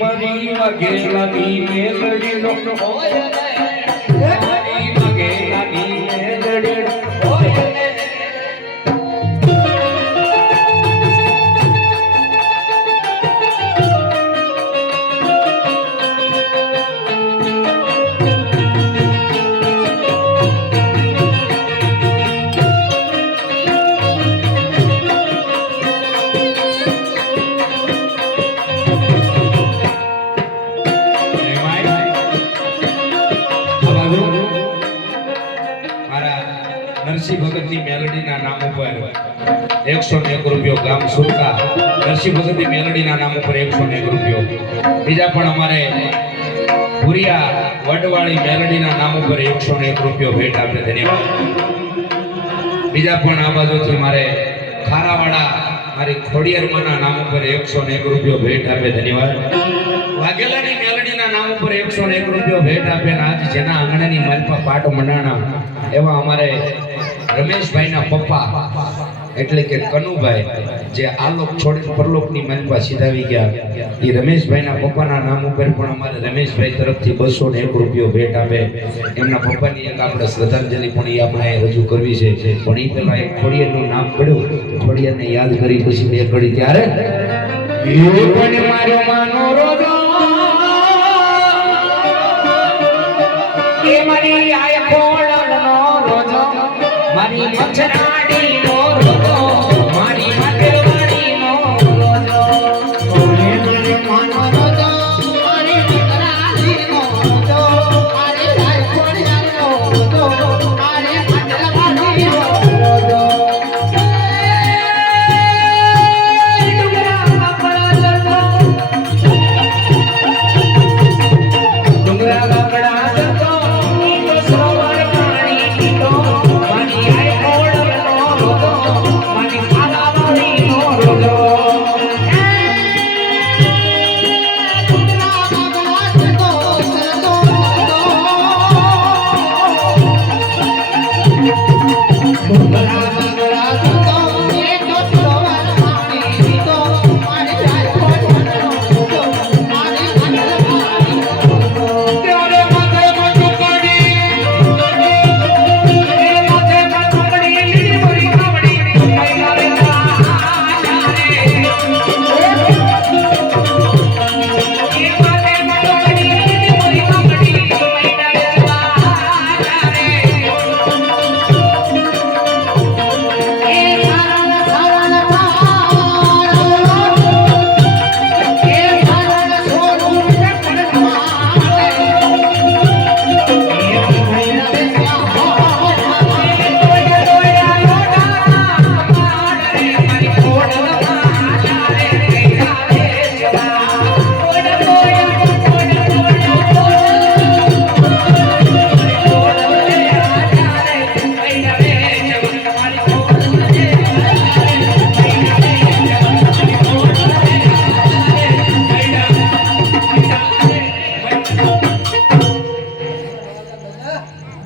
મરી વગેલાની મેલડીનો હોય મારા નરસિંહ ભગતની મેલડીના નામ ઉપર એકસો ને એક રૂપિયો ગામ સુરકા નરસિંહ ભગતની મેલડીના નામ ઉપર એકસો ને એક રૂપિયો. બીજા પણ અમારે ભુરિયા વડવાળી મેલડીના નામ ઉપર એકસો ને એક રૂપિયો ભેટ આપણે ધન્યવાદ. બીજા પણ આ બાજુથી મારે ખારાવાડા મારી ખોડિયારમાંના નામ ઉપર એકસો ને એક રૂપિયો ભેટ આપે ધન્યવાદ. વાઘેલાની નામ ઉપર એકસો એક રૂપિયો ભેટ આપે આજ જેના આંગણાની માલપા પાટ મંડાણા એવા અમારે રમેશભાઈના પપ્પા એટલે કે કનુભાઈ, જે આલોક છોડી પરલોકની માલપા સીધાવી ગયા. એ રમેશભાઈના પપ્પાના નામ ઉપર પણ અમારે રમેશભાઈ તરફથી બસો ને એક રૂપિયો ભેટ આપે. એમના પપ્પાની એક આપણે શ્રદ્ધાંજલિ પણ એ આપણે રજૂ કરવી છે. પણ એ પેલા એક ખોડિયાનું નામ પડ્યું. ખોડિયાને યાદ કરી પછી બે ઘડી ત્યારે પણ મારો માનો રોજો એ મારી આય ખોડલનો રોજો મારી મચરાડીનો